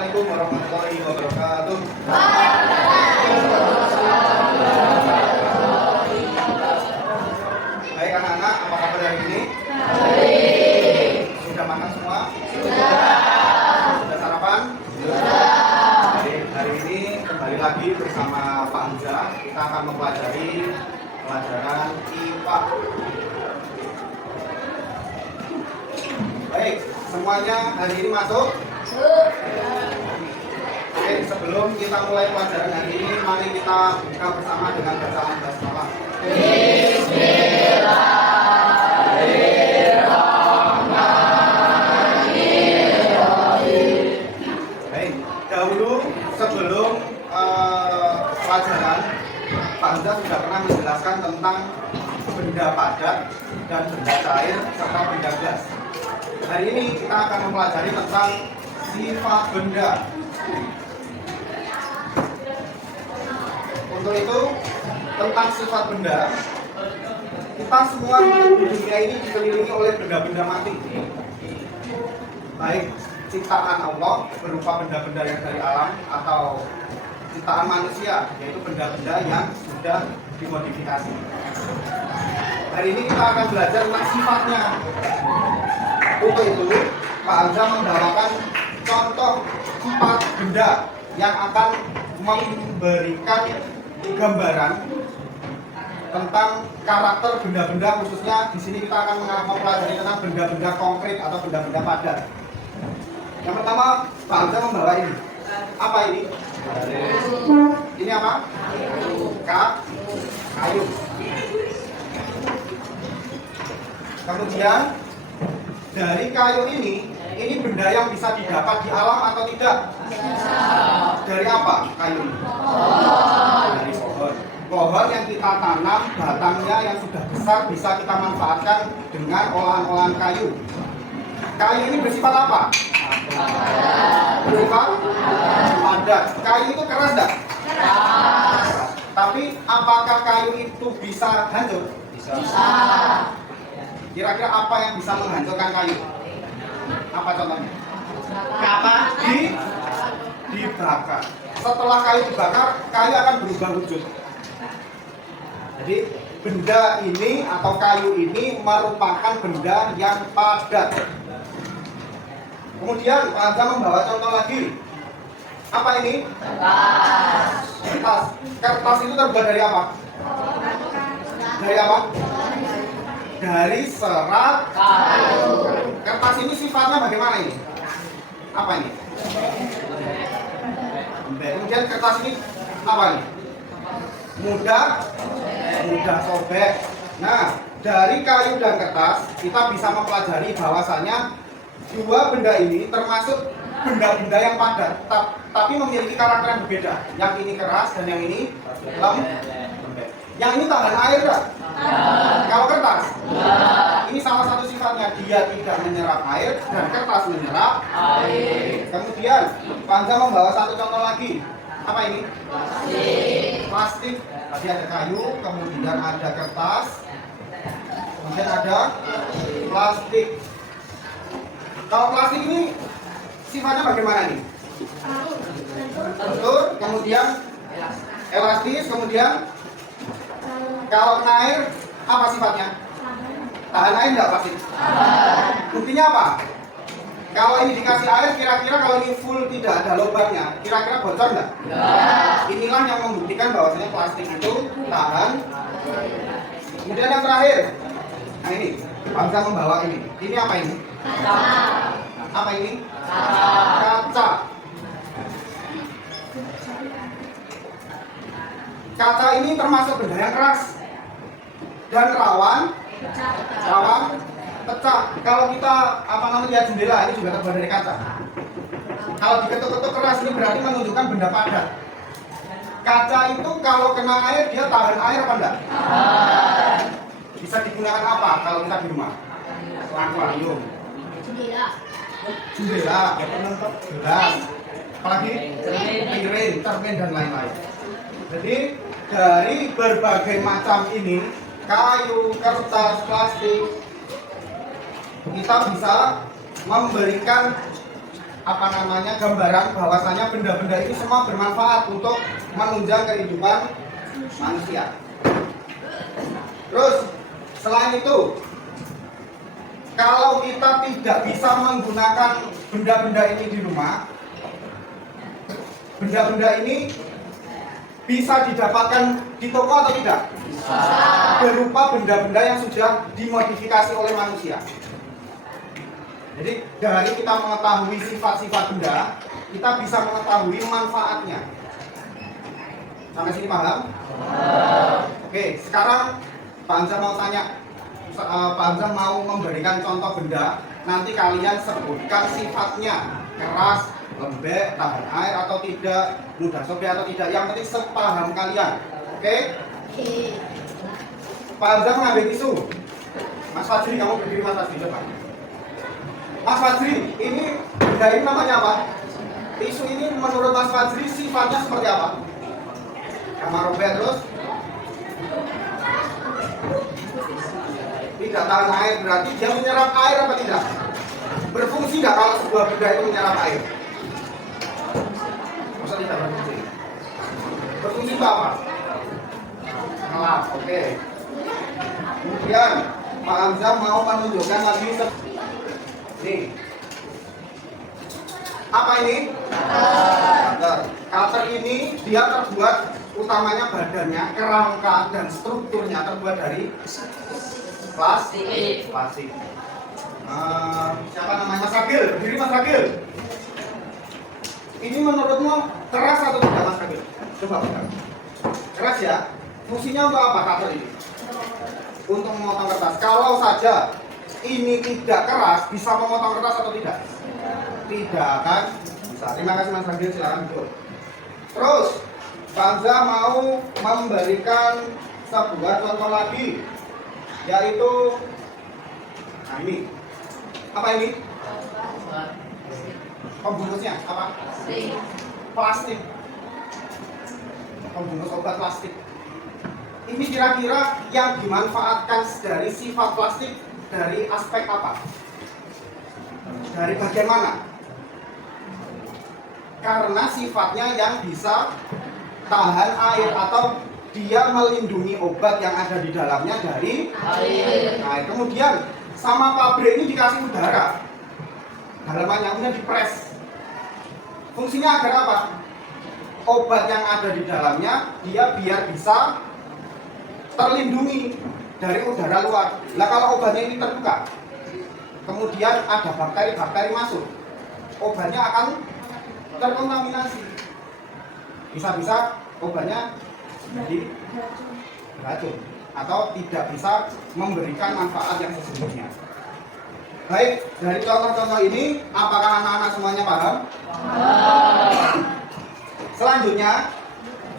Assalamualaikum warahmatullahi wabarakatuh. Baik anak-anak, apa kabar hari ini? Baik. Sudah makan semua? Sudah sarapan? Baik, hari ini kembali lagi bersama Pak Hamza. Kita akan mempelajari pelajaran IPA. Baik, semuanya hari ini masuk? Oke, sebelum kita mulai pelajaran hari ini, mari kita buka bersama dengan bacaan basmalah. Bismillahirrahmanirrahim. Baik, dahulu sebelum pelajaran, Pak Hamza sudah pernah menjelaskan tentang benda padat dan benda cair serta benda gas. Hari ini kita akan mempelajari tentang sifat benda. Untuk itu, tentang sifat benda, kita semua di dunia ini dikelilingi oleh benda-benda mati. Baik ciptaan Allah berupa benda-benda yang dari alam atau ciptaan manusia, yaitu benda-benda yang sudah dimodifikasi. Hari ini kita akan belajar tentang sifatnya. Untuk itu, Pak Hamza membawakan contoh 4 benda yang akan memberikan gambaran tentang karakter benda-benda, khususnya di sini kita akan mempelajari tentang benda-benda konkret atau benda-benda padat. Yang pertama, Pak Hamza membawa ini. Apa ini? Ini apa? Kayu. Kemudian dari kayu ini benda yang bisa didapat di alam atau tidak? Dari apa kayu ini? Dari pohon. Pohon yang kita tanam, batangnya yang sudah besar bisa kita manfaatkan dengan olahan-olahan kayu. Kayu ini bersifat apa? Bersifat padat. Kayu itu keras enggak? Keras. Tapi apakah kayu itu bisa hancur? Bisa. Kira-kira apa yang bisa menghancurkan kayu? Apa contohnya? Dibakar. Setelah kayu dibakar, kayu akan berubah wujud. Jadi benda ini atau kayu ini merupakan benda yang padat. Kemudian Pak Hamza membawa contoh lagi. Apa ini? Kertas. Kertas itu terbuat dari apa? Dari apa? Dari serat kayu. Kertas ini sifatnya bagaimana ini? Apa ini? Kemudian kertas ini apa ini? Mudah sobek. Nah, dari kayu dan kertas kita bisa mempelajari bahwasanya dua benda ini termasuk benda-benda yang padat, tapi memiliki karakter yang berbeda. Yang ini keras dan yang ini lembek. Yang ini tahan air enggak? Kalau kertas, ini salah satu sifatnya, dia tidak menyerap air dan kertas menyerap air. Kemudian Pak Hamza membawa satu contoh lagi. Apa ini? Plastik. Tadi ada kayu, kemudian ada kertas, kemudian ada plastik. Kalau plastik ini sifatnya bagaimana nih? Betul. Kemudian elastis. Kemudian kalau kena air, apa sifatnya? Tahan air enggak plastik? Buktinya apa? Kalau ini dikasih air, kira-kira kalau ini full tidak ada lubangnya, kira-kira bocor enggak? Inilah yang membuktikan bahwasanya plastik itu tahan. Kemudian yang terakhir, nah ini, Pak Hamza membawa ini. Ini apa ini? Apa ini? Kaca. Kaca ini termasuk benda yang keras dan rawan pecah. Kalau kita lihat jendela, ini juga terbuat dari kaca. Kalau diketuk-ketuk keras, ini berarti menunjukkan benda padat. Kaca itu kalau kena air, dia tahan air apa enggak? Bisa digunakan apa kalau kita di rumah? Akuarium, jendela, gelas, apalagi piring, cermin dan lain-lain. Jadi dari berbagai macam ini, kayu, kertas, plastik, kita bisa memberikan gambaran bahwasanya benda-benda ini semua bermanfaat untuk menunjang kehidupan manusia. Terus selain itu, kalau kita tidak bisa menggunakan benda-benda ini di rumah, benda-benda ini bisa didapatkan di toko atau tidak? Bisa. Berupa benda-benda yang sudah dimodifikasi oleh manusia. Jadi dari kita mengetahui sifat-sifat benda, kita bisa mengetahui manfaatnya. Sampai sini paham? Oke, sekarang Pak Hamzah mau tanya, Pak Hamzah mau memberikan contoh benda. Nanti kalian sebutkan sifatnya, keras, lembek, tahan air atau tidak, mudah sobek atau tidak. Yang penting sepaham kalian. Oke? Pak Hamzah mengambil tisu. Mas Fajri, kamu berdiri. Mas Fajri, coba. Mas Fajri, ini benda ini namanya apa? Tisu ini menurut Mas Fajri sifatnya seperti apa? Kamar robek terus? Tidak tahan air, berarti dia menyerap air apa tidak? Berfungsi tidak kalau sebuah benda itu menyerap air? Masa tidak berfungsi? Berfungsi itu apa? Ngelap, oke. Kemudian Pak Hamzah mau menunjukkan lagi nih. Apa ini? Cutter ini dia terbuat, utamanya badannya, kerangka dan strukturnya terbuat dari plastik. Siapa namanya? Mas Ragil, berdiri Mas Ragil. Ini menurutmu keras atau tidak Mas Ragil? Coba buka. Keras ya? Fungsinya untuk apa cutter ini? Untuk memotong kertas. Kalau saja ini tidak keras, bisa memotong kertas atau tidak? Tidak kan? Bisa. Terima kasih Mas Ragil, silakan duduk. Terus Pak Hamzah mau memberikan sebuah contoh lagi, yaitu ini. Apa ini? Pembungkusnya apa? Plastik. Pembungkus obat plastik. Ini kira-kira yang dimanfaatkan dari sifat plastik dari aspek apa? Dari bagian mana? Karena sifatnya yang bisa tahan air atau dia melindungi obat yang ada di dalamnya dari air. Nah, kemudian sama pabrik ini dikasih udara, dalamannya kemudian dipres. Fungsinya agar apa? Obat yang ada di dalamnya dia biar bisa terlindungi dari udara luar. Nah, kalau obatnya ini terbuka, kemudian ada bakteri-bakteri masuk, obatnya akan terkontaminasi. Bisa-bisa obatnya jadi racun atau tidak bisa memberikan manfaat yang sesungguhnya. Baik, dari contoh-contoh ini, apakah anak-anak semuanya paham? Selanjutnya,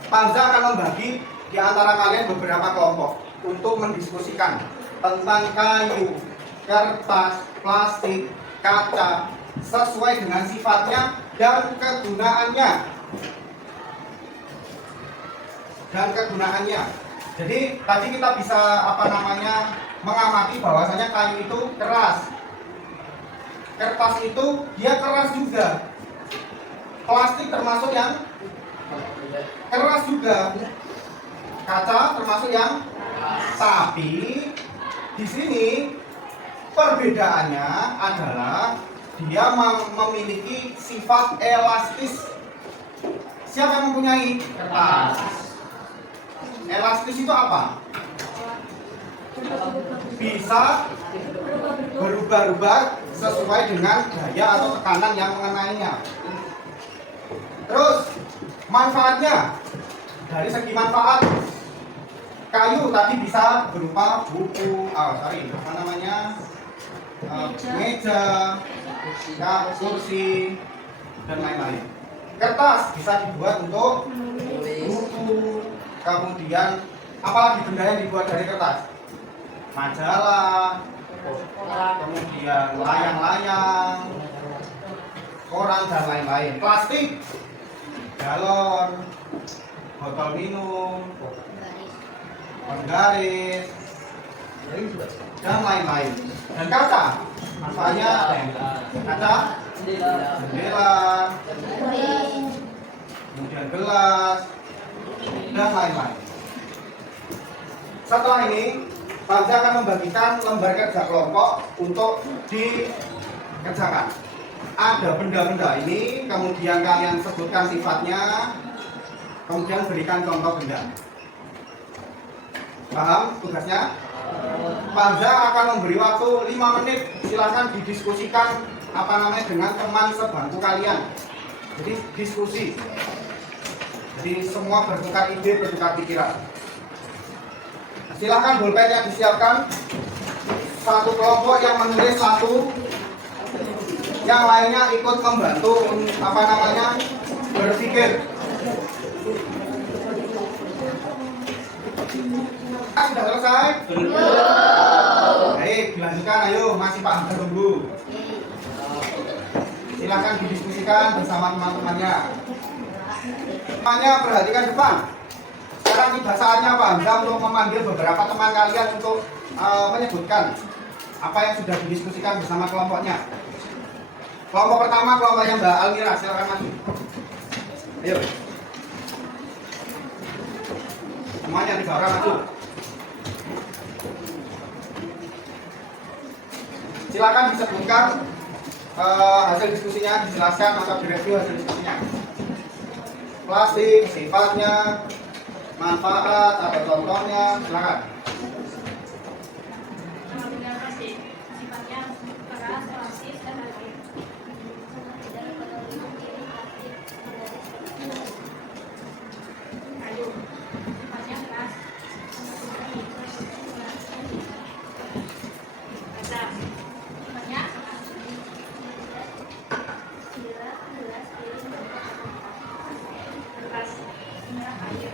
Pak Hamzah akan membagi di antara kalian beberapa kelompok untuk mendiskusikan tentang kayu, kertas, plastik, kaca sesuai dengan sifatnya dan kegunaannya. Jadi tadi kita bisa mengamati bahwasanya kayu itu keras, kertas itu dia keras juga, plastik termasuk yang keras juga, kaca termasuk yang. Tapi di sini perbedaannya adalah dia memiliki sifat elastis. Siapa yang mempunyai kertas? Elastis itu apa? Bisa berubah-ubah sesuai dengan gaya atau tekanan yang mengenainya. Terus manfaatnya, dari segi manfaat, kayu tadi bisa berupa buku, meja, kursi, dan lain-lain. Kertas bisa dibuat untuk buku. Kemudian apalagi benda yang dibuat dari kertas? Majalah, kemudian layang-layang, koran dan lain-lain. Plastik, galon, botol minum, penggaris, dan lain-lain. Dan kaca, manfaatnya kaca jendela, kemudian gelas, dan lain-lain. Setelah ini, Panja akan membagikan lembar kerja kelompok untuk dikerjakan. Ada benda-benda ini, kemudian kalian sebutkan sifatnya, kemudian berikan contoh benda. Paham tugasnya? Panja akan memberi waktu 5 menit, silahkan didiskusikan dengan teman sebangku kalian. Jadi diskusi. Jadi semua bertukar ide, bertukar pikiran. Silahkan bolpennya disiapkan. Satu kelompok yang menulis satu, yang lainnya ikut membantu berpikir. Sudah selesai? Belum. Baik, dilanjutkan. Ayo, masih Pak Hamzah tunggu. Silakan didiskusikan bersama teman-temannya. Semuanya perhatikan depan. Sekarang tiba saatnya Pak Hamzah untuk memanggil beberapa teman kalian untuk menyebutkan apa yang sudah didiskusikan bersama kelompoknya. Kelompok pertama, kelompoknya Mbak Almira, silakan maju. Ayo. Semuanya 3 orang maju. Silakan disebutkan hasil diskusinya, dijelaskan atau direview hasil diskusinya. Plastik, sifatnya, manfaat atau contohnya, silakan. Sifatnya keras, elastis, dan halus. Kayu, sifatnya keras. Kaca, sifatnya kertas, merah kayu.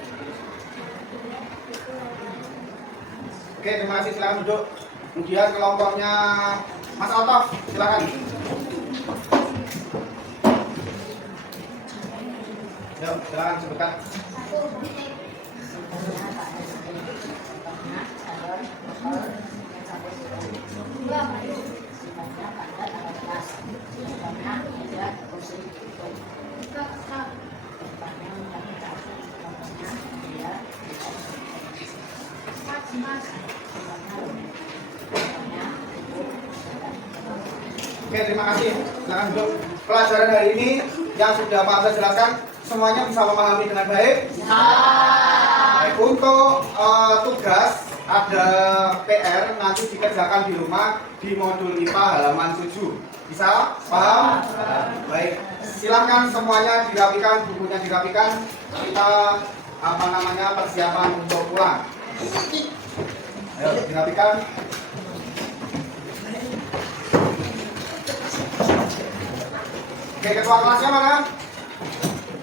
Oke, terima kasih, silakan duduk. Kemudian kelompoknya Mas Altof, silakan. Yuk, silakan sebutkan. Oke, terima kasih. Silakan duduk. Pelajaran hari ini yang sudah Pak Hamzah jelaskan, semuanya bisa memahami dengan baik? Baik, untuk tugas ada PR nanti dikerjakan di rumah di modul IPA halaman 7. Bisa? Paham? Baik. Silakan semuanya dirapikan, bukunya dirapikan. Kita persiapan untuk pulang. Ayo dirapikan. Oke, ketua kelasnya mana?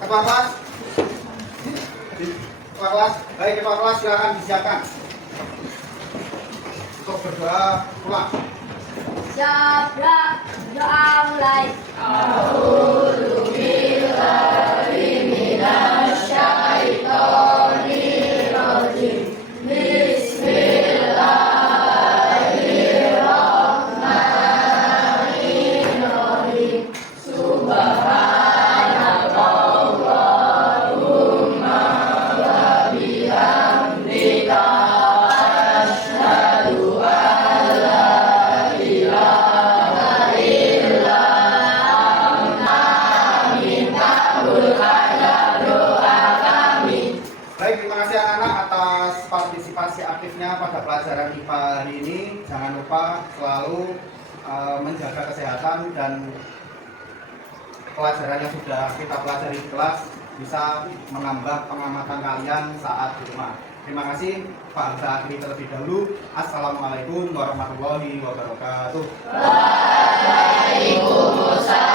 Ketua kelas? Ketua kelas? Baik, ketua kelas silakan disiapkan untuk berdoa pulang. Siap, doa mulai. A'udzubillahi minasyaitonirrajim. Bismillahirrahmanirrahim. Subhanakallahumma wa bihamdika asyhadu an la ilaha illa anta, minta berkata doa kami. Baik, terima kasih anak-anak atas partisipasi aktifnya pada pelajaran IPA hari ini. Jangan lupa selalu menjaga kesehatan dan pelajaran yang sudah kita pelajari di kelas bisa menambah pengamatan kalian saat di rumah. Terima kasih. Pak Hamzah akhiri terlebih dahulu. Assalamualaikum warahmatullahi wabarakatuh. Waalaikumsalam.